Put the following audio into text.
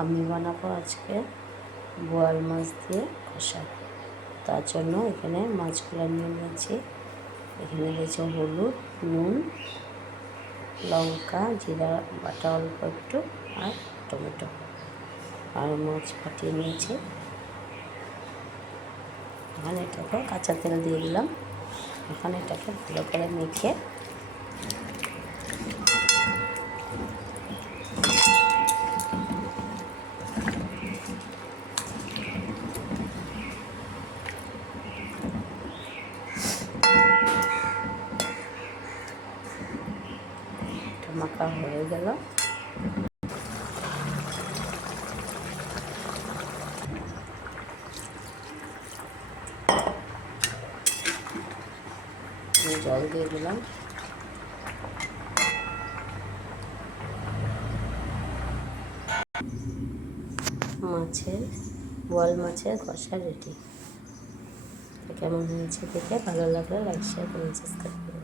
আমি বানাবো আজকে বোয়াল মাছ দিয়ে কষা। তার জন্য এখানে মাছগুলো নিয়ে নিয়েছি। এখানে রয়েছে হলুদ, নুন, লঙ্কা, জিরা বাটা অল্প একটু, আর টমেটো, আর মাছ ফাটিয়ে নিয়েছি। এখন এটাকে কাঁচা তেল দিয়ে দিলাম। এখন এটাকে ভালো করে মেখে মাখা হয়ে গেল। জল দিয়ে দিলাম। বোয়াল মাছের কষা রেডি। কেমন হয়েছে দেখে ভালো লাগলে লাইক, শেয়ার, কমেন্ট, সাবস্ক্রাইব করুন।